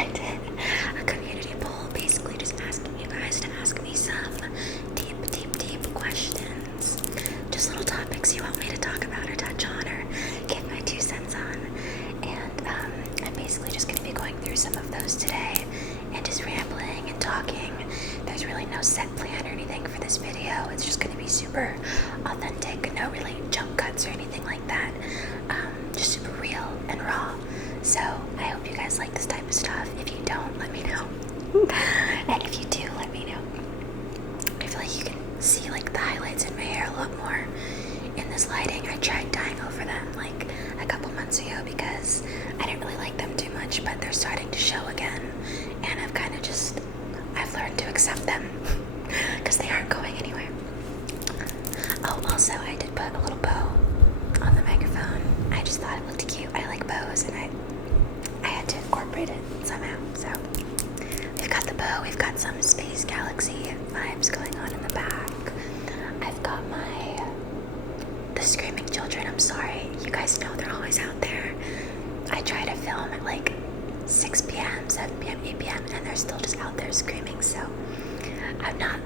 I did a community poll basically just asking you guys to ask me some deep questions. Just little topics you want me to talk about or touch on or give my 2 cents on. And I'm basically just going to be going through some of those today and just rambling and talking. There's really no set plan or anything for this video. It's just going to be super authentic, no really jump cuts or anything like that. Just super real and raw. So I hope you guys like this type of stuff. If you don't, let me know. And if you do, let me know. I feel like you can see like the highlights in my hair a lot more in this lighting. I tried dyeing over them like a couple months ago because I didn't really like them too much, but they're starting to show again. And I've learned to accept them because they aren't going anywhere. Oh, also I did put a little bow on the microphone. I just thought it looked cute. I like bows and I had to incorporate it somehow. So we've got the bow, we've got some space galaxy vibes going on in the back. I've got the screaming children. I'm sorry, you guys know they're always out there. I try to film at like 6 p.m., 7 p.m., 8 p.m. and they're still just out there screaming, so I'm not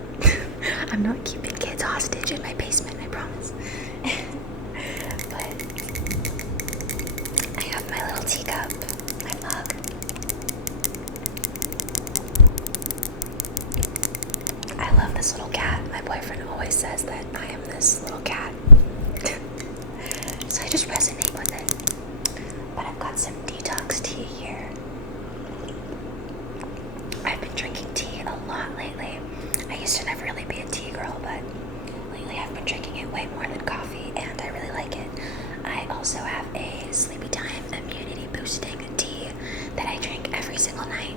I'm not keeping kids hostage in my basement, I promise. But I have my little teacup, my mug. I love this little cat. My boyfriend always says that I am this little cat. So I just resonate with it. But I've got some detox tea here. I've been drinking tea a lot lately. I used to never really be a tea girl, but lately I've been drinking it way more than coffee, and I really like it. I also have a Sleepy Time immunity boosting tea that I drink every single night,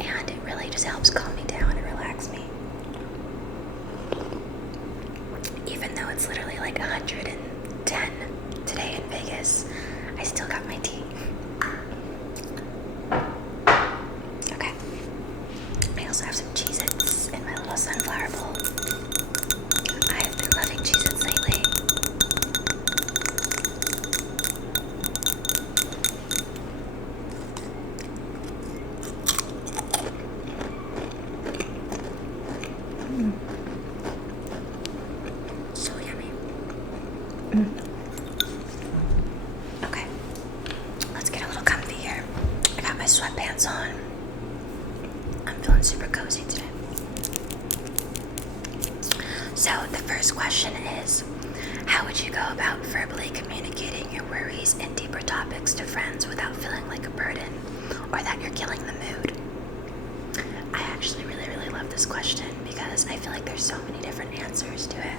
and it really just helps calm me down and relax me. Even though it's literally like 110 today in Vegas, I still got my tea. Okay. I also have some Cheez-Its in my little sunflower bowl. I've been loving Cheez-Its lately. So yummy. Okay, let's get a little comfy here. I got my sweatpants on. I'm feeling super cozy today. So the first question is, how would you go about verbally communicating your worries and deeper topics to friends without feeling like a burden or that you're killing the mood? I actually really love this question because I feel like there's so many different answers to it.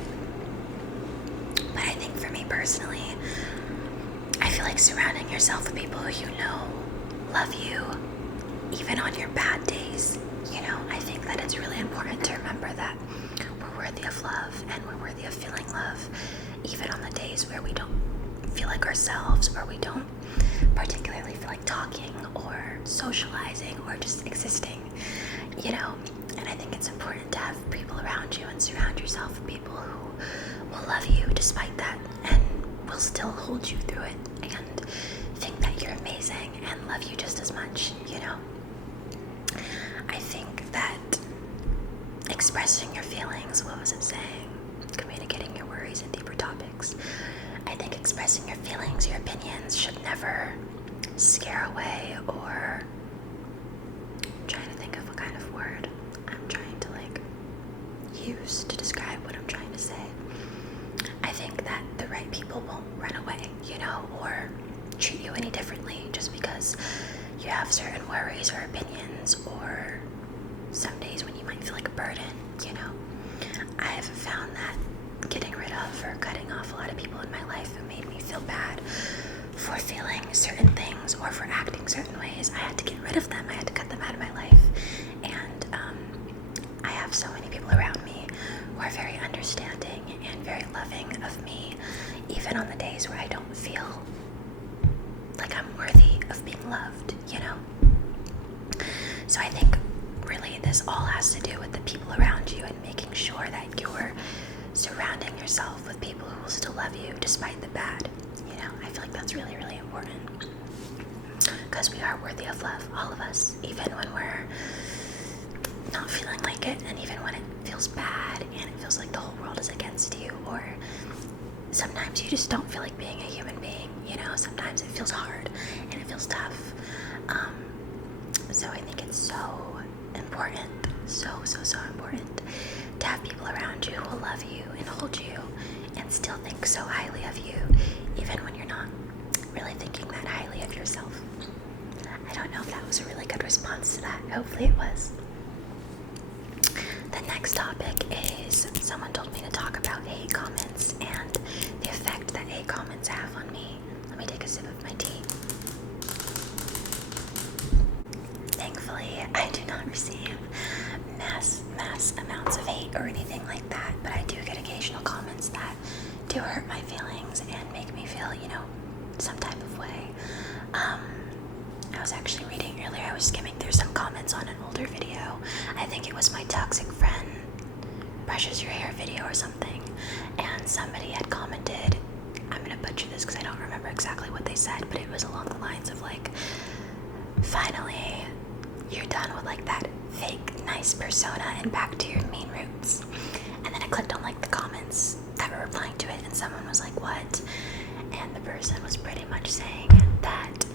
But I think for me personally, I feel like surrounding yourself with people who you know love you, even on your bad days. You know, I think that it's really important to remember that we're worthy of love and we're worthy of feeling love, even on the days where we don't feel like ourselves or we don't particularly feel like talking or socializing or just existing, you know. And I think it's important to have people around you and surround yourself with people who will love you despite that and will still hold you through it and think that you're amazing and love you just as much, you know. I think that expressing your feelings, what was it saying? Communicating your worries and deeper topics. I think expressing your feelings, your opinions should never scare away or, I'm trying to think of what kind of word I'm trying to use to describe what I'm trying to say. I think that the right people won't run away, you know, or treat you any differently just because you have certain worries or opinions or some days when you might feel like a burden, you know. I've found that getting rid of or cutting off a lot of people in my life who made me feel bad for feeling certain things or for acting certain ways, I had to get rid of them. I had to cut them out of my life. And I have so many people around me who are very understanding and very loving of me, even on the days where I don't feel like I'm worthy of being loved, you know. So I think really this all has to do with the people around you and making sure that you're surrounding yourself with people who will still love you despite the bad, you know. I feel like that's really important. because we are worthy of love, all of us, even when we're not feeling like it, and even when it feels bad and it feels like the whole world is against you, or sometimes you just don't feel like being a human being, you know. Sometimes it feels hard and it feels tough. So I think it's so important, so important to have people around you who will love you and hold you and still think so highly of you, even when you're not really thinking that highly of yourself. I don't know if that was a really good response to that. Hopefully it was. The next topic is someone told me to talk about hate comments and the effect that hate comments have on me. Let me take a sip of my tea. Thankfully, I do not receive mass amounts of hate or anything like that, but I do get occasional comments that do hurt my feelings and make me feel, you know, some type of way. I was actually reading earlier, I was skimming through some comments on an older video. I think it was my toxic friend brushes your hair video or something, and somebody had commented, I'm gonna butcher this because I don't remember exactly what they said, but it was along the lines of like, finally you're done with like that fake nice persona and back to your mean roots. And then I clicked on like the comments that were replying to it, and someone was like, what? And the person was pretty much saying that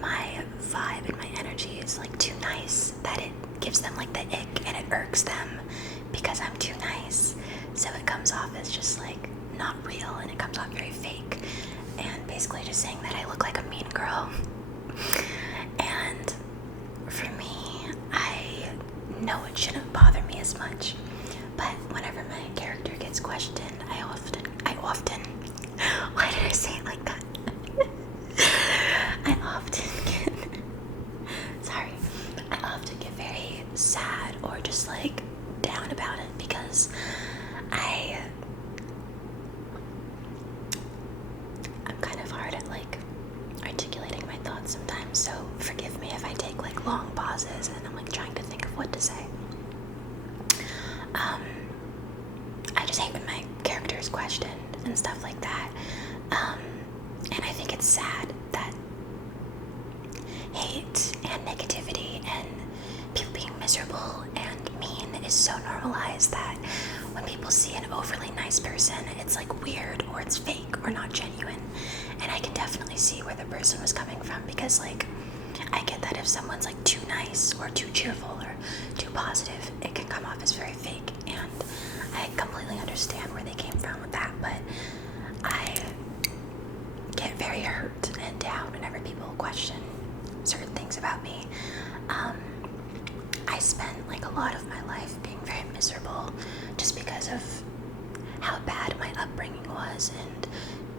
my vibe and my energy is like too nice, that it gives them like the ick and it irks them because I'm too nice. So it comes off as just like not real, and it comes off very fake, and basically just saying that I look like a mean girl. And for me, I know it shouldn't bother me as much, but whenever my character gets questioned, I often why did I say it like that? I often get very sad or just like down about it, because I'm kind of hard at like articulating my thoughts sometimes, so forgive me if I take like long pauses and I'm like trying to think of what to say. I just hate when my character is questioned and stuff like that. And I think it's sad that hate and negativity and people being miserable and mean is so normalized that when people see an overly nice person, it's like weird or it's fake or not genuine. And I can definitely see where the person was coming from, because like I get that if someone's like too nice or too cheerful or too positive, it can come off as very fake, and I completely understand where they came from with that. But I get very hurt and down whenever people question certain things about me. I spent like a lot of my life being very miserable just because of how bad my upbringing was, and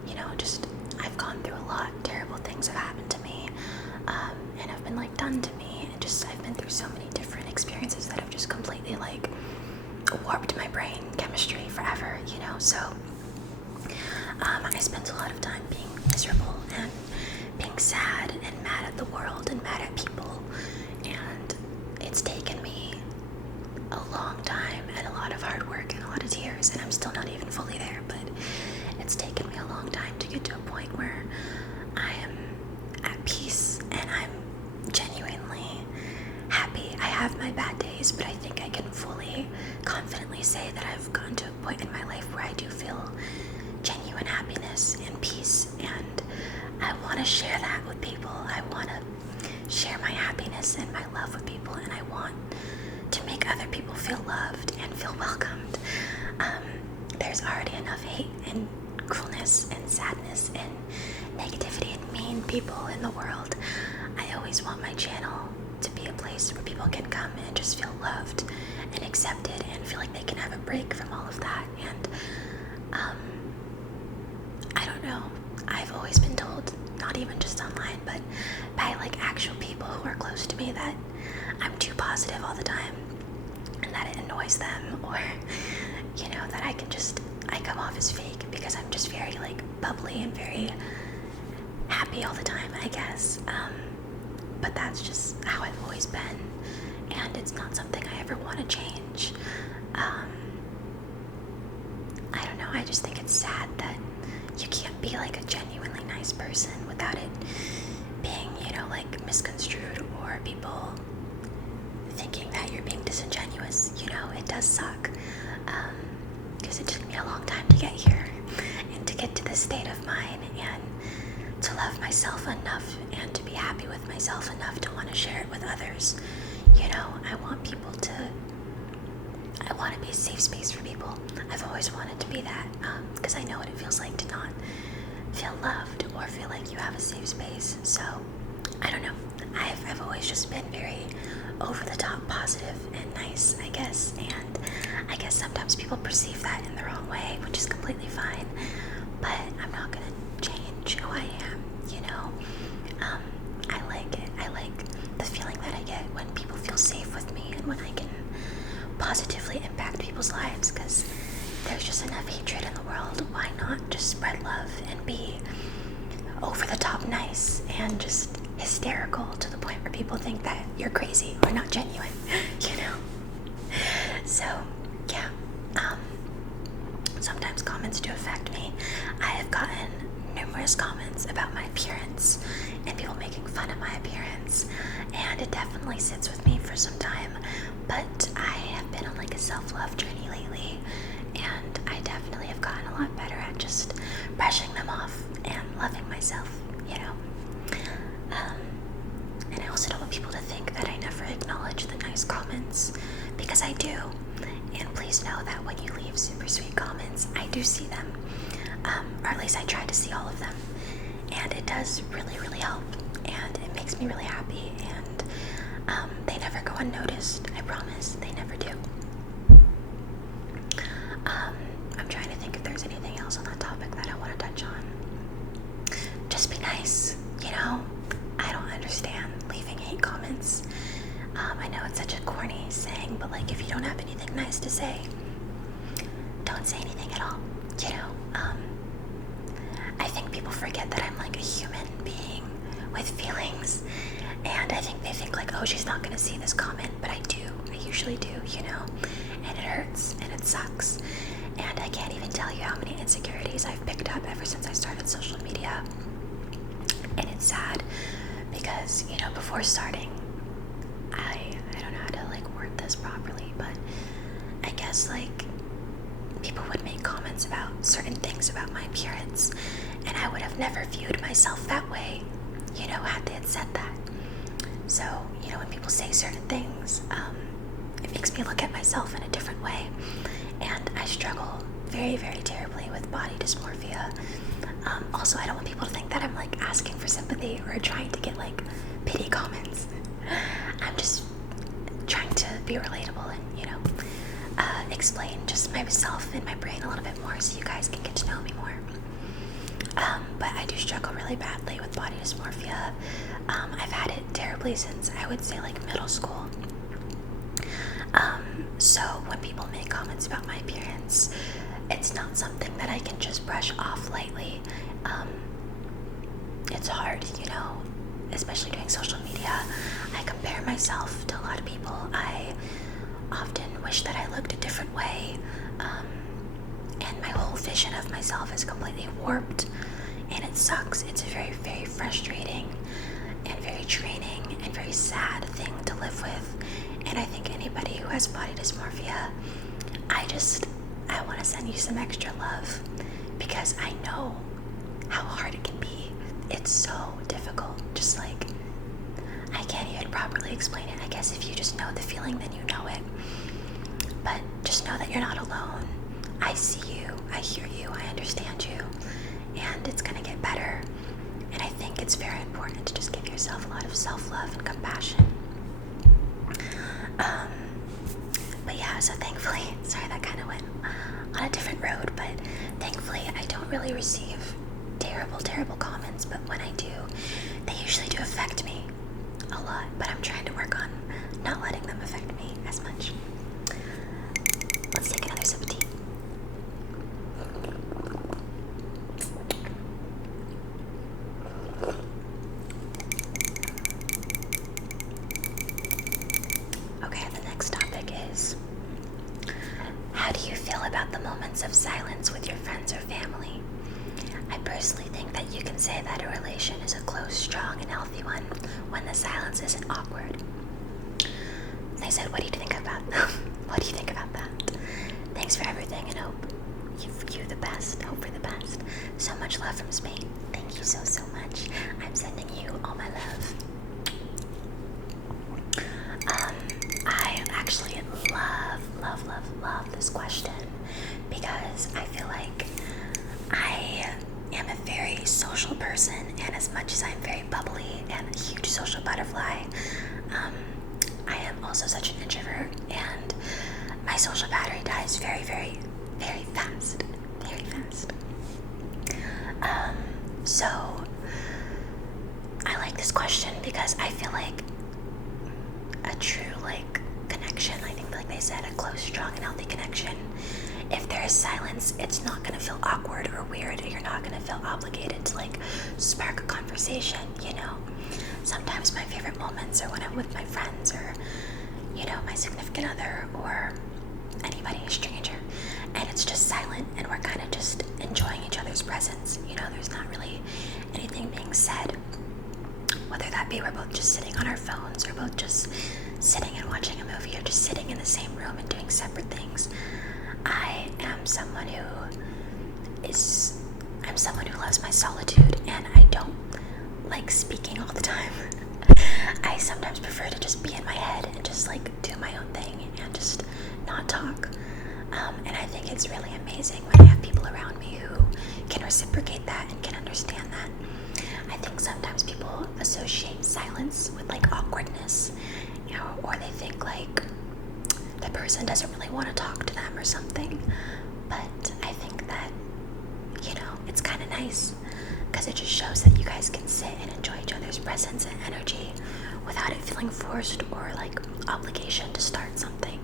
you know, just I've gone through a lot. Terrible things have happened to me, and have been like done to me, and just I've been through so many different experiences that have just completely like warped my brain chemistry forever, you know. So I spent a lot of time being miserable and being sad and mad at the world and mad at people, and it's taken me a long time and a lot of hard work and a lot of tears, and I'm still not even fully there, but it's taken me a long time to get to a point where I am at peace and I'm genuinely happy. I have my bad days, but I think I can fully, confidently say that I've gotten to a point in my life where I do feel genuine happiness and peace, and I want to share that with people. I want to share my happiness and my love with people, and I want to make other people feel loved and feel welcomed. There's already enough hate and cruelness and sadness and negativity and mean people in the world. I always want my channel to be a place where people can come and just feel loved and accepted and feel like they can have a break from all of that. And I don't know, I've always been told, not even just online, but by like actual people who are close to me, that I'm too positive all the time and that it annoys them, or you know, that I come off as fake because I'm just very like bubbly and very happy all the time, I guess. But that's just how I've always been, and it's not something I ever want to change. I don't know, I just think it's sad that you can't be like a genuinely nice person without it being, you know, like misconstrued or people thinking that you're being disingenuous. You know, it does suck. Because it took me a long time to get here and to get to this state of mind and to love myself enough and to be happy with myself enough to want to share it with others. You know, I want to be a safe space for people. I've always wanted to be that because I know what it feels like to not feel loved or feel like you have a safe space. So, I don't know. I've always just been very over the top positive and nice, I guess, and I guess sometimes people perceive that in the wrong way, which is completely fine, but I'm not gonna change who I am, you know. I like it. I like the feeling that I get when people feel safe with me and when I can positively impact people's lives, because there's just enough hatred in the world. Why not just spread love and be over the top nice and just hysterical to the point where people think that you're crazy or not genuine, you know? So, yeah, sometimes comments do affect me. I have gotten numerous comments about my appearance and people making fun of my appearance, and it definitely sits with me for some time, but I have been on like a self-love journey lately, and I definitely have gotten a lot better at just brushing them off and loving myself, you know? And I also don't want people to think that I never acknowledge the nice comments, because I do. And please know that when you leave super sweet comments, I do see them. Or at least I try to see all of them. And it does really, really help. And it makes me really happy. And they never go unnoticed. I promise. They never do. I'm trying to think if there's anything else on that topic that I want to touch on. Just be nice, you know? I don't understand leaving hate comments. I know it's such a corny saying, but like if you don't have anything nice to say, don't say anything at all, you know? I think people forget that I'm like a human being with feelings, and I think they think like, oh, she's not gonna see this comment, but I do. I usually do, you know? And it hurts, and it sucks, and I can't even tell you how many insecurities I've picked up ever since I started social media. And it's sad because, you know, before starting, I don't know how to like word this properly, but I guess like people would make comments about certain things about my appearance, and I would have never viewed myself that way, you know, had they had said that. So, you know, when people say certain things, it makes me look at myself in a different way, and I struggle very, very terribly with body dysmorphia. Also, I don't want people to think that I'm like asking for sympathy or trying to get like pity comments. I'm just trying to be relatable and, you know, explain just myself and my brain a little bit more so you guys can get to know me more. But I do struggle really badly with body dysmorphia. I've had it terribly since I would say like middle school. So when people make comments about my appearance, it's not something that I can just brush off lightly. It's hard, you know, especially doing social media. I compare myself to a lot of people. I often wish that I looked a different way, and my whole vision of myself is completely warped, and it sucks. It's a very, very frustrating and very draining and very sad thing to live with. And I think anybody who has body dysmorphia, I want to send you some extra love, because I know how hard it can be. It's so difficult. Just like, I can't even properly explain it. I guess if you just know the feeling, then you know it. But just know that you're not alone. I see you, I hear you, I understand you, and it's gonna get better. And I think it's very important to just give yourself a lot of self-love and compassion. But yeah, so thankfully, sorry that kind of went on a different road, but thankfully I don't really receive terrible comments, but when I do, they usually do affect me a lot, but I'm trying to work on not letting them affect me as much. Let's take another sip of tea. Okay, the next topic is, how do you feel about the moments of silence with your friends or family? I personally think that you can say that a relation is a close, strong, and healthy one when the silence isn't awkward. They said, what do you think about what do you think about that? Thanks for everything and hope you the best. Hope for the best. So much love from Spain. Thank you so much. I'm sending you all my love. I actually love this question because I feel like I am a very social person, and as much as I'm very bubbly and a huge social butterfly, I am also such an introvert, and my social battery dies very fast. Very fast. So I like this question because I feel like a true connection, I think like they said, a close, strong, and healthy connection, if there is silence, it's not going to feel awkward or weird. You're not going to feel obligated to spark a conversation, Sometimes my favorite moments are when I'm with my friends or, my significant other or anybody, a stranger, and it's just silent and we're kind of just enjoying each other's presence. There's not really anything being said, whether that be we're both just sitting on our phones or both just sitting and watching a movie or just sitting in the same room and doing separate things. I'm someone who loves my solitude, and I don't like speaking all the time. I sometimes prefer to just be in my head and just do my own thing and just not talk. And I think it's really amazing when I have people around me who can reciprocate that and can understand that. I think sometimes people associate silence with awkwardness, or they think the person doesn't really want to talk to them or something. But I think that, it's kind of nice because it just shows that you guys can sit and enjoy each other's presence and energy without it feeling forced or obligation to start something,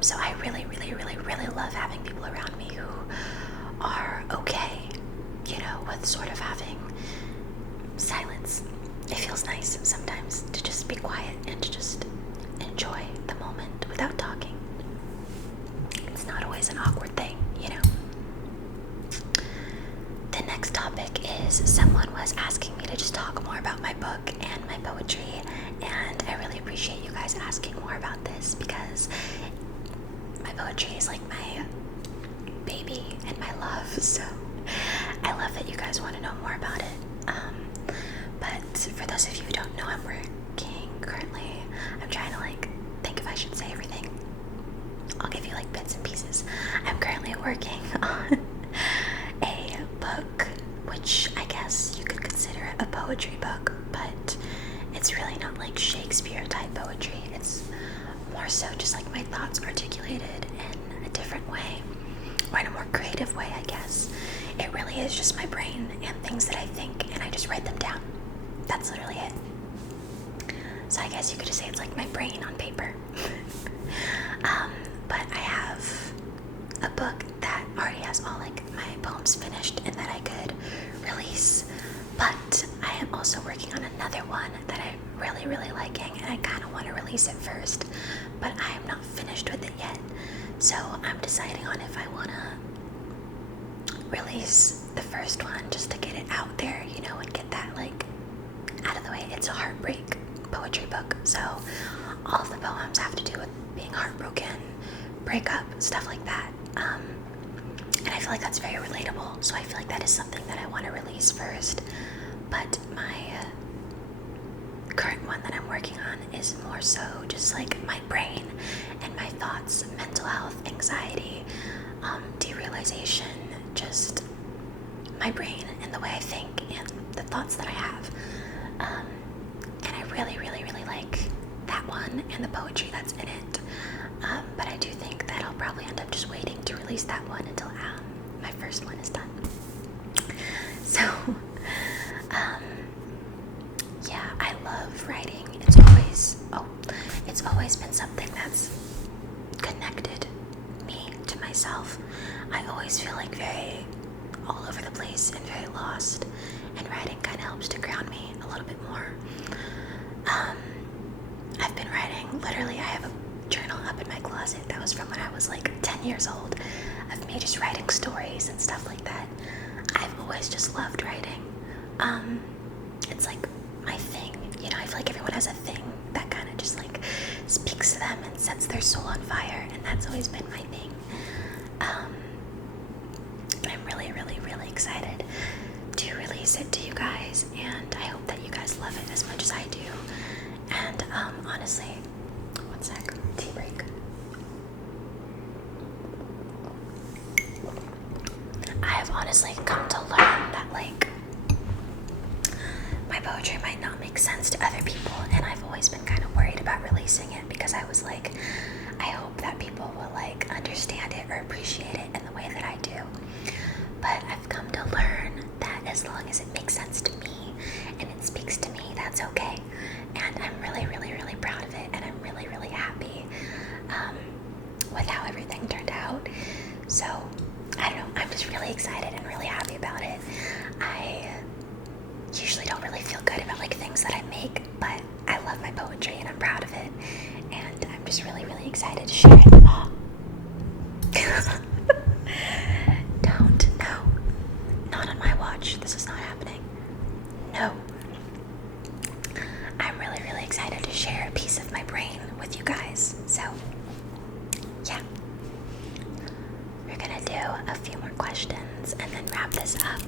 So I really love having people around me who are okay, with sort of having silence. It feels nice sometimes to just be quiet and to just enjoy the moment without talking. It's not always an awkward thing, The next topic is someone was asking me to just talk more about my book and my poetry, and I really appreciate you guys asking more about this because my poetry is like my baby and my love, so I love that you guys want to know more about it. But for those of you who don't know, I'm working currently. I'm trying to think if I should say everything. I'll give you bits and pieces. I'm currently working on a book, which I guess you could consider a poetry book, but it's really not Shakespeare type poetry. It's more so just my thoughts articulated in a different way, or in a more creative way, I guess. It really is just my brain and things that I think, and I just write them down. That's literally it. So I guess you could just say it's my brain on paper. But I have a book that already has all my poems finished and that I could release. But I am also working on another one that I'm really liking, and I kind of want to release it first, but I am not finished with it yet. So I'm deciding on if I want to release the first one just to get it out there, and get that out of the way. It's a heartbreak poetry book, so all of the poems have to do with being heartbroken, breakup, stuff like that. And I feel like that's very relatable, so I feel like that is something that I want to release first. But my current one that I'm working on is more so just my brain and my thoughts, mental health, anxiety, derealization, just my brain and the way I think and the thoughts that I have. And I really like that one and the poetry that's in it. But I do think that I'll probably end up just waiting to release that one until my first one is done. So, yeah, I love writing. It's always been something that's connected me to myself. I always feel very all over the place and very lost, and writing kind of helps to ground me a little bit more. I've been writing, literally I have a journal up in my closet that was from when I was 10 years old, of me just writing stories and stuff like that. always just loved writing. It's like my thing, you know. I feel like everyone has a thing that kind of just like speaks to them and sets their soul on fire, and that's always been my thing. I'm really, really, really excited to release it to you guys, and I hope that you guys love it as much as I do. And honestly, one sec, tea break. I have honestly come to learn that like my poetry might not make sense to other people, and I've always been kind of worried about releasing it because I was like, I hope that people will like understand it or appreciate it in the way that I do. But I've come to learn that as long as it makes sense to me and it speaks to me, that's okay. And I'm really, really, really proud of it, and I'm really, really happy with how everything turned out. So I don't know, I'm just really excited and really happy about it. I usually don't really feel good about like things that I make, but I love my poetry and I'm proud of it, and I'm just really, really excited to share it. Oh. Don't, no, not on my watch. This is not happening. No. I'm really, really excited to share a piece of my brain with you guys. So, yeah. We're gonna do a few more questions and then wrap this up.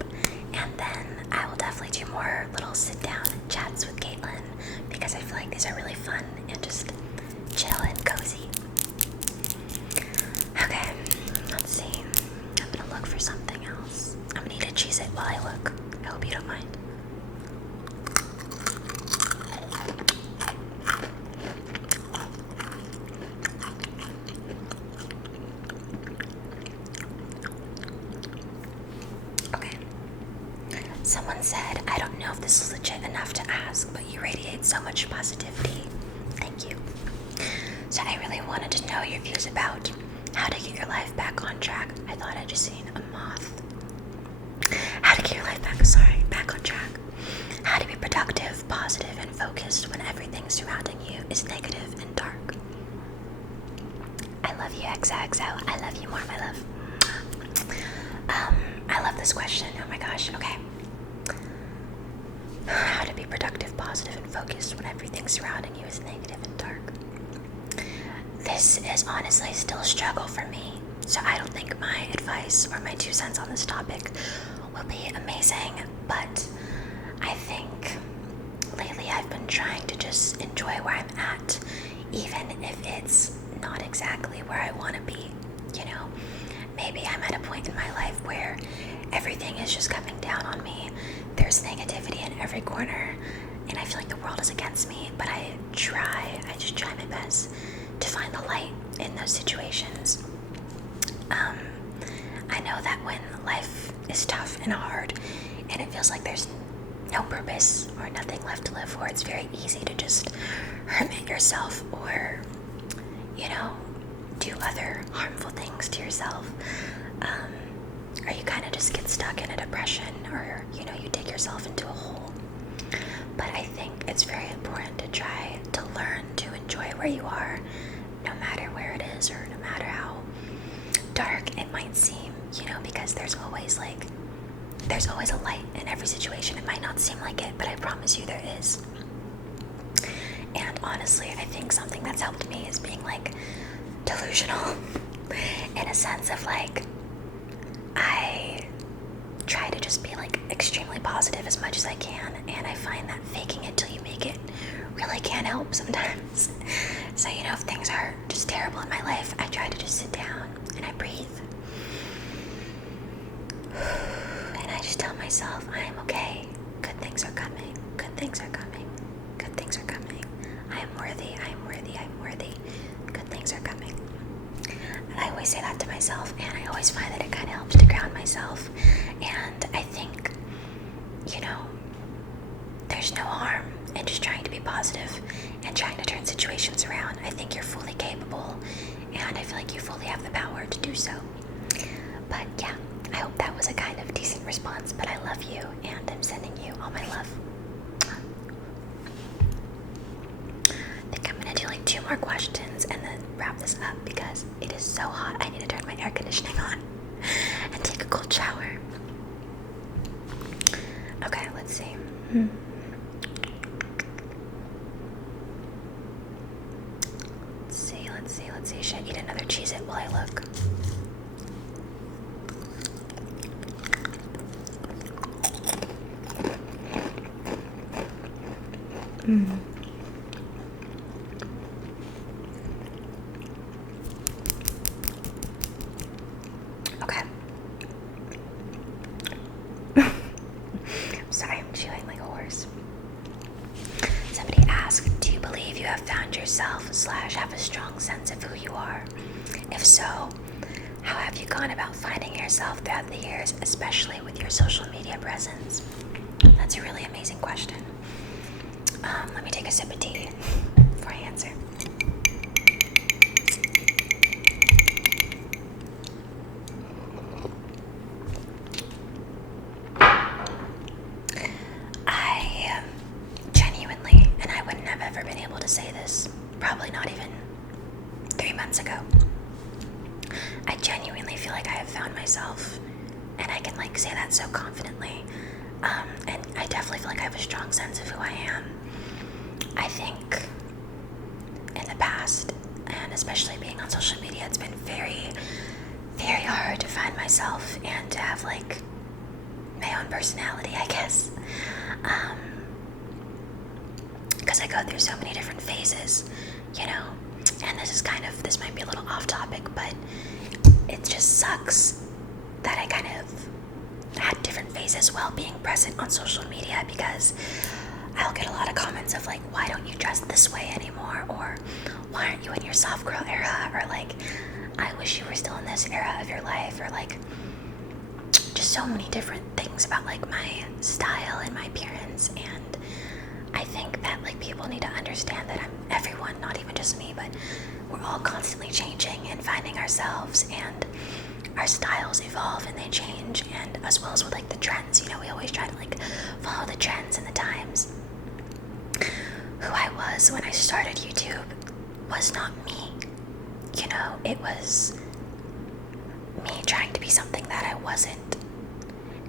And then I will definitely do more little sit-down chats with Caitlin because I feel like these are really fun and just chill and cozy. Okay, let's see. I'm gonna look for something else. I'm gonna eat a Cheez-It while I look. I hope you don't mind. Okay. Someone said, I don't know if this is legit enough to ask, but you radiate so much positivity. Thank you. So I really wanted to know your views about how to get your life back on track. I thought I just seen a moth. How to get your life back on track. How to be productive, positive, and focused when everything surrounding you is negative and dark. I love you, XOXO. I love you more, my love. I love this question. Oh my gosh. Okay. How to be productive, positive, and focused when everything surrounding you is negative and dark. This is honestly still a struggle for me, so I don't think my advice or my 2 cents on this topic will be amazing, but I think lately I've been trying to just enjoy where I'm at, even if it's not exactly where I want to be, you know? Maybe I'm at a point in my life where everything is just coming down on me. There's negativity in every corner, and I feel like the world is against me, but I just try my best to find the light in those situations. I know that when life is tough and hard, and it feels like there's no purpose or nothing left to live for, it's very easy to just hermit yourself or, you know, do other harmful things to yourself. Or you kind of just get stuck in a depression, or, you know, you dig yourself into a hole. But I think it's very important to try to learn to enjoy where you are, no matter where it is or no matter how dark it might seem, you know, because there's always a light in every situation. It might not seem like it, but I promise you there is. And honestly, I think something that's helped me is being like delusional in a sense of like, I try to just be like extremely positive as much as I can, and I find that faking it till you make it really can help sometimes. So, you know, if things are just terrible in my life, I try to just sit down and I breathe. And I just tell myself, I am okay. Good things are coming. Good things are coming. Good things are coming. I am worthy. I am worthy. I am worthy. Good things are coming. And I always say that to myself, and I always find that it kind of helps to ground myself. And I think, you know, there's no harm in just trying to be positive and trying to turn situations around. I think you're fully capable, and I feel like you fully have the power to do so. But yeah, I hope that was a kind of decent response, but I love you, and I'm sending you all my love. I think I'm gonna do like 2 more questions and then wrap this up because it is so hot. I need to turn my air conditioning on and take a cold shower. let's see. Let's see. Should I eat another Cheez-It while I look? Okay. I'm sorry, I'm chewing like a horse. Somebody asked, do you believe you have found yourself / have a strong sense of who you are? If so, how have you gone about finding yourself throughout the years, especially with your social media presence? That's a really amazing question. Let me take a sip of tea before I answer. I genuinely, and I wouldn't have ever been able to say this, probably not even 3 months ago, I genuinely feel like I have found myself, and I can say that so confidently. And I definitely feel like I have a strong sense of who I am. I think in the past, and especially being on social media, it's been very, very hard to find myself and to have my own personality, I guess. Because I go through so many different phases, and this might be a little off topic, but it just sucks that I kind of had different phases while being present on social media, because I'll get a lot of comments of why don't you dress this way anymore, or why aren't you in your soft girl era, or I wish you were still in this era of your life, or just so many different things about my style and my appearance. And I think that people need to understand that everyone, not even just me, but we're all constantly changing and finding ourselves, and our styles evolve and they change, and as well as with the trends, we always try to follow the trends and the times. Who I was when I started YouTube was not me. It was me trying to be something that I wasn't.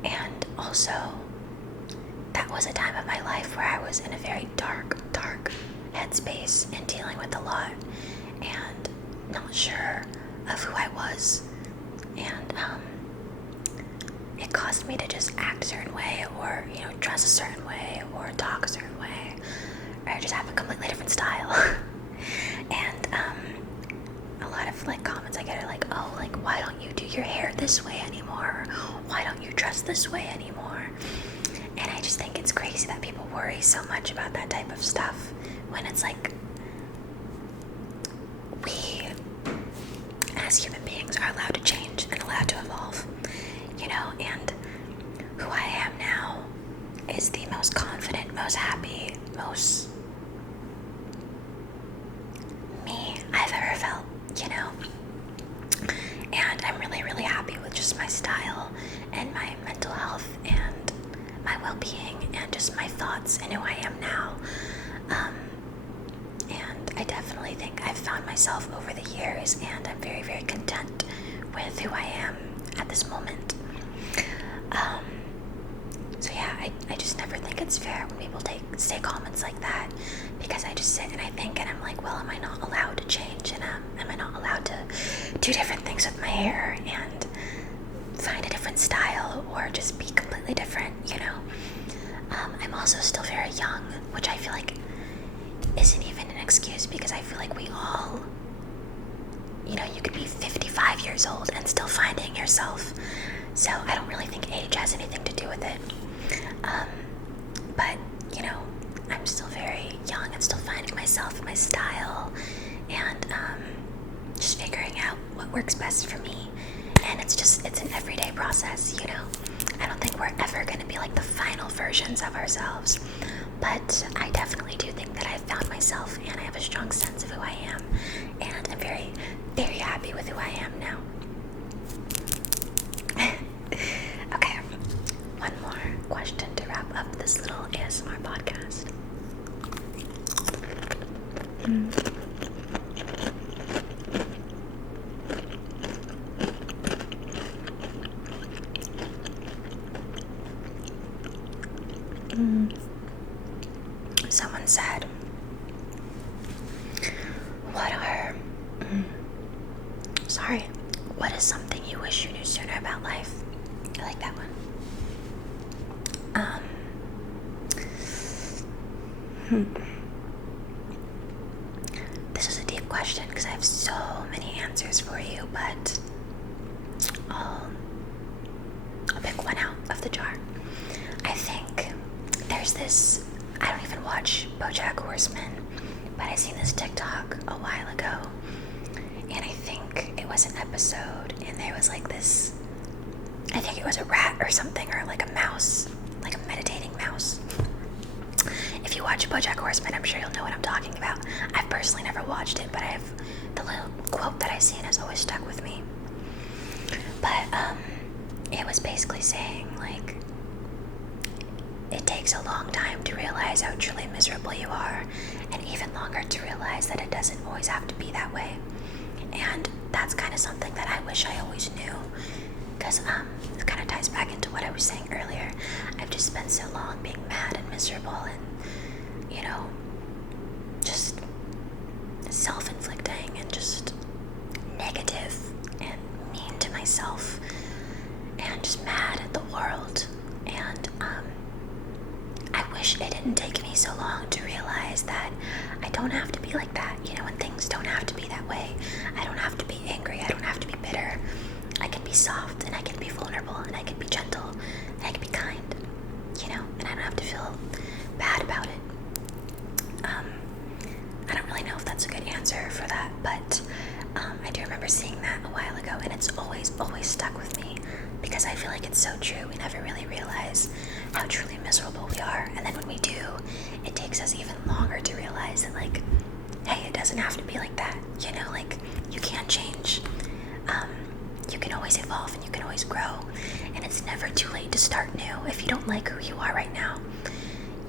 And also, that was a time of my life where I was in a very dark headspace and dealing with a lot and not sure of who I was. And it caused me to just act a certain way, or dress a certain way, or talk a certain way, or just have a completely different style. And a lot of comments I get are oh, why don't you do your hair this way anymore? Or, why don't you dress this way anymore? And I just think it's crazy that people worry so much about that type of stuff, when it's we as human beings are allowed to change and allowed to evolve, and who I am now is the most confident, most happy, most me I've ever felt, and I'm really, really happy with just my style and my mental health and my well-being and just my thoughts and who I am now. And I definitely think I've found myself over the years, and I'm very, very content with who I am at this moment. So yeah, I just never think it's fair when people say comments like that, because I just sit and I think, and I'm well, am I not allowed to change, and am I not allowed to do different things with my hair and find a different style, or just be completely different, I'm also still very young, which I feel isn't even an excuse, because I feel we all, you could be 55 years old and still finding yourself. So I don't really think age has anything to do with it. But, I'm still very young and still finding myself and my style, and just figuring out what works best for me. And it's an everyday process, I don't think we're ever going to be the final versions of ourselves. But I definitely do think that I've found myself, and I have a strong sense of who I am. And I'm very, very happy with who I am now. Okay, one more question to wrap up this little ASMR podcast. What is something you wish you knew sooner about life? I like that one. This is a deep question because I have so many answers for you, but I'll pick one out of the jar. I think there's this, I don't even watch BoJack Horseman, but I seen this TikTok a while ago, and I think it was an episode, and there was like this, I think it was a rat or something, or like a mouse, like a meditating mouse. If you watch BoJack Horseman, I'm sure you'll know what I'm talking about. I've personally never watched it, but the little quote that I've seen has always stuck with me. But it was basically saying, like, it takes a long time to realize how truly miserable you are, and even longer to realize that it doesn't always have to be that way. And that's kind of something that I wish I always knew, because it kind of ties back into what I was saying earlier. I've just spent so long being mad and miserable and, you know, just self-inflicting and just negative and mean to myself and just mad at the world. And I wish it didn't take me so long to realize that I don't have to be like that, you know, and things don't have to be that way. I don't have to be angry, I don't have to be bitter. I can be soft, and I can be vulnerable, and I can be gentle, and I can be kind, you know, and I don't have to feel bad about it. I don't really know if that's a good answer for that, but I do remember seeing that a while ago, and it's always stuck with me, because I feel like it's so true. We never really realize how truly miserable we are, and then when we do, it takes us even longer to realize that, like, hey, it doesn't have to be like that, you know, like, you can change. You can always evolve, and you can always grow, and it's never too late to start new. If you don't like who you are right now,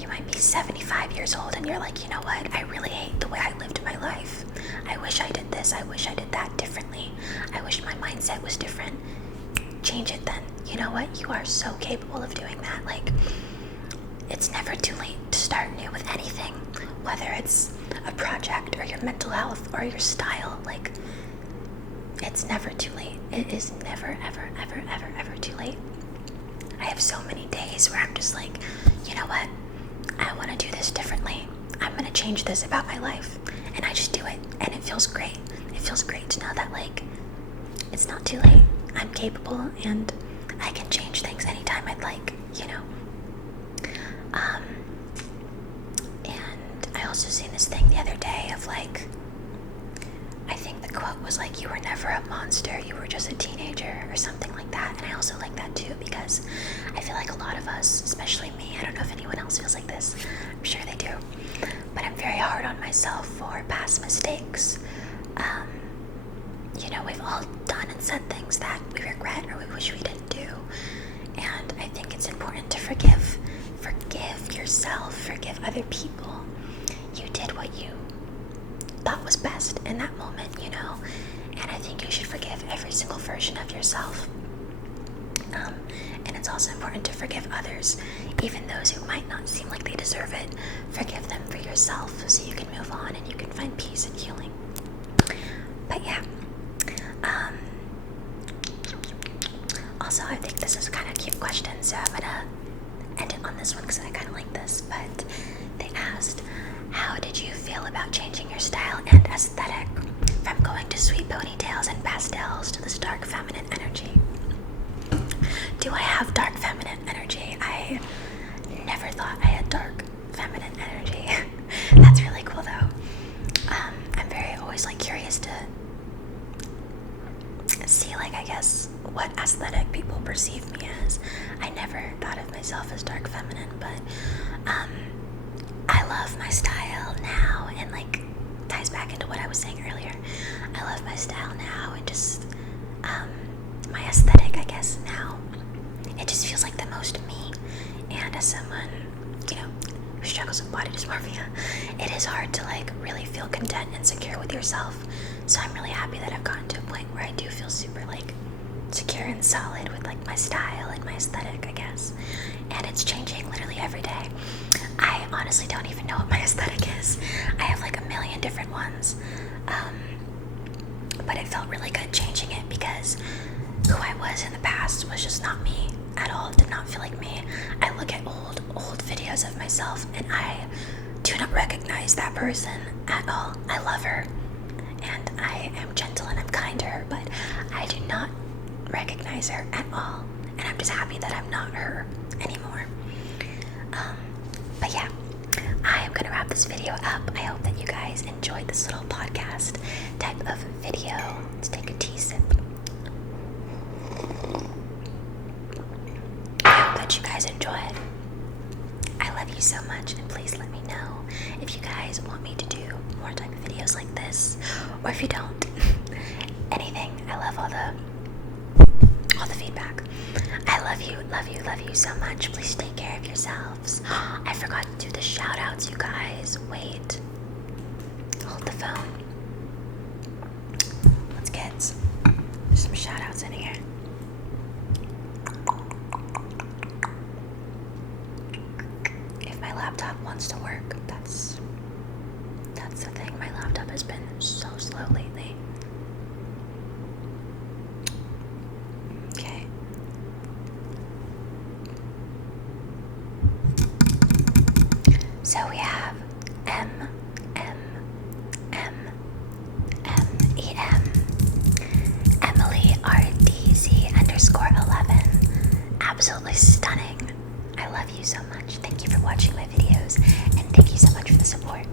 you might be 75 years old and you're like, you know what, I really hate the way I lived my life. I wish I did this, I wish I did that differently. I wish my mindset was different. Change it then. You know what, you are so capable of doing that. Like, it's never too late to start new with anything, whether it's a project or your mental health or your style. Like, it's never too late. It is never, ever, ever, ever, ever too late. I have so many days where I'm just like, you know what? I want to do this differently. I'm going to change this about my life. And I just do it. And it feels great. It feels great to know that, like, it's not too late. I'm capable and I can change things anytime I'd like, you know? And I also seen this thing the other day of, like, I think the quote was like, you were never a monster, you were just a teenager, or something like that. And I also like that too, because I feel like a lot of us, especially me, I don't know if anyone else feels like this, I'm sure they do, but I'm very hard on myself for past mistakes. You know, we've all done and said things that we regret or we wish we didn't do, and I think it's important to forgive yourself, forgive other people. You did what you thought was best in that moment, you know, and I think you should forgive every single version of yourself. And it's also important to forgive others, even those who might not seem like they deserve it. Forgive them for yourself so you can move on and you can find peace and healing. But yeah, also I think this is kind of a cute question, so I'm gonna end it on this one because I kind of like this. But they asked, how did you feel about changing your style and aesthetic from going to sweet ponytails and pastels to this dark feminine energy? Do I have dark feminine energy? I never thought I had dark feminine energy. That's really cool though. I'm very always like curious to see, like, I guess what aesthetic people perceive me as. I never thought of myself as dark feminine, but I love my style now, and like ties back into what I was saying earlier. I love my style now, and just my aesthetic, I guess, now. It just feels like the most me. And as someone, you know, who struggles with body dysmorphia, it is hard to like really feel content and secure with yourself. So I'm really happy that I've gotten to a point where I do feel super like secure and solid with like my style and my aesthetic, I guess. And it's changing literally every day. I honestly don't even know what my aesthetic is. I have like a million different ones. but it felt really good changing it because who I was in the past was just not me at all. It did not feel like me. I look at old videos of myself and I do not recognize that person at all. I love her and I am gentle and I'm kind to her, but I do not recognize her at all. And I'm just happy that I'm not her anymore. But yeah, I am gonna wrap this video up. I hope that you guys enjoyed this little podcast type of video. Let's take a tea sip. I hope that you guys enjoyed. I love you so much, and please let me know if you guys want me to do more type of videos like this, or if you don't. Anything. I love all the feedback. I love you so much. Please take care of yourselves. I forgot to do the shout outs, you guys. Wait. Hold the phone. Let's get some shout outs in here. If my laptop wants to work, that's the thing. My laptop has been so slow lately. Okay. So we have Emily RDZ_11. Absolutely stunning. I love you so much. Thank you for watching my videos and thank you so much for the support.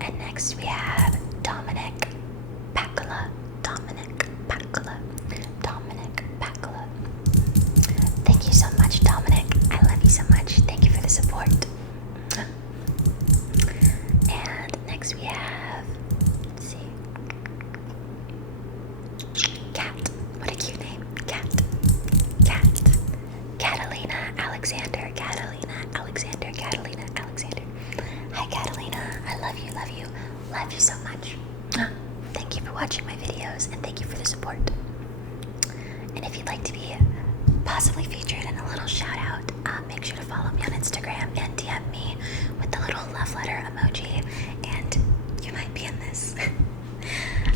And next we have Dominic Pacula. Thank you so much, Dominic. I love you so much. Thank you for the support. And next we have, let's see, Cat. What a cute name. Cat. Catalina Alexander. Hi, Catalina. I love you. Love you so much. Thank you for watching my videos and thank you for the support. And if you'd like to be possibly featured in a little shout out, make sure to follow me on Instagram and DM me with the little love letter emoji and you might be in this.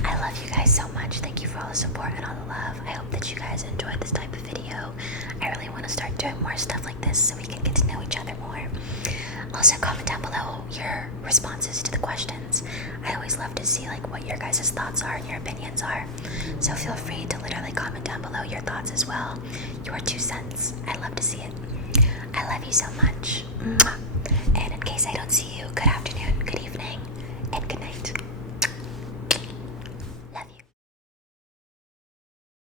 I love you guys so much. Thank you for all the support and all the love. I hope that you guys enjoyed this type of video. I really want to start doing more stuff like this so we can get to know each other more. Also, comment down below your responses to the questions. I always love to see what your guys' thoughts are and your opinions are. So feel free to literally comment down below your thoughts as well. Your 2 cents. I love to see it. I love you so much. Mwah.